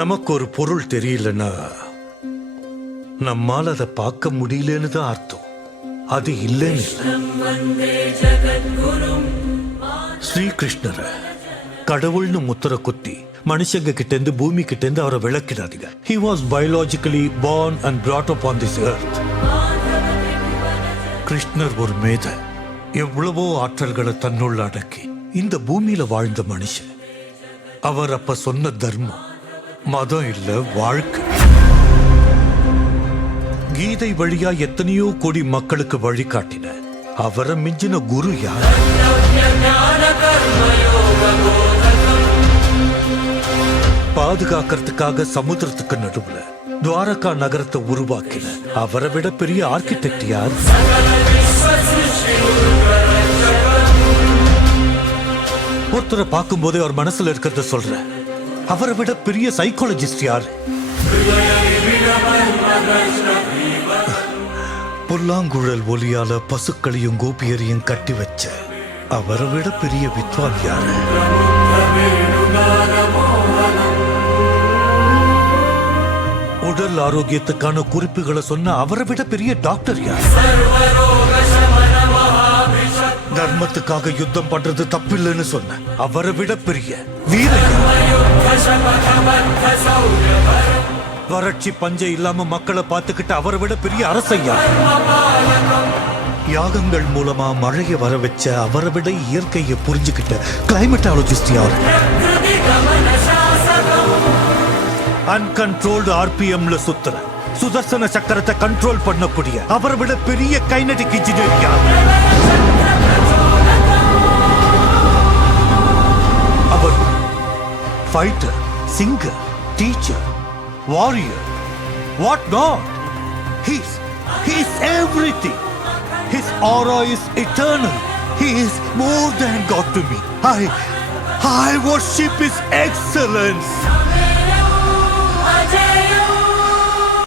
நமக்கு ஒரு பொருள் தெரியலன்னா நம்மால் அதை பார்க்க முடியலன்னு தான் அர்த்தம். அது இல்லைன்னு ஸ்ரீகிருஷ்ணரை கடவுள்னு முத்திர குத்தி மனுஷங்க கிட்ட இருந்து பூமி கிட்ட இருந்து அவரை விளக்கிடாதீங்க. He was biologically born and brought up on this earth. கிருஷ்ணர் ஒரு மேத, எவ்வளவோ ஆற்றல்களை தன்னுள்ள அடக்கி இந்த பூமியில வாழ்ந்த மனுஷன். அவர் அப்ப சொன்ன தர்மம் மதம் இல்ல, வாழ்க்கை. கீதை வழியா எத்தனையோ கோடி மக்களுக்கு வழிகாட்டின அவரை மிஞ்சின குரு யார்? பாதுகாக்கிறதுக்காக சமுத்திரத்துக்கு நடுவுல துவாரகா நகரத்தை உருவாக்கின அவரை விட பெரிய ஆர்கிடெக்ட் யார்? ஒருத்தரை பார்க்கும் போதே அவர் மனசுல இருக்கிறத சொல்ற அவரை விட பெரிய சைக்காலஜிஸ்ட் யார்? புல்லாங்குழல் ஒலியால பசுக்களையும் கோபியரையும் கட்டி வச்ச அவரை விட பெரிய வித்வான் யாரு? உடல் ஆரோக்கியத்துக்கான குறிப்புகளை சொன்ன அவரை விட பெரிய டாக்டர் யார்? தர்மத்துக்காக யுத்தம் பண்றது தப்பில்லைன்னு சொன்ன அவரை விட பெரிய வீரன். வறட்சி பஞ்சை இல்லாம மக்களை பார்த்துக்கிட்டு அவரை விட பெரிய அரசையா? யாகங்கள் மூலமா மழையை வர வச்ச அவரை விட இயற்கையை புரிஞ்சுக்கிட்ட கிளைமேட்டாலஜிஸ்ட் யார்? அன்கண்ட்ரோல்டு ஆர்பிஎம்ல சுத்துற சுதர்சன சக்கரத்தை கண்ட்ரோல் பண்ணக்கூடிய அவரை விட பெரிய கைனடிக் இன்ஜினியர் யார்? அவர் fighter, singer, teacher, warrior, what not? He's everything. His aura is eternal. He is more than God to me. I worship His excellence.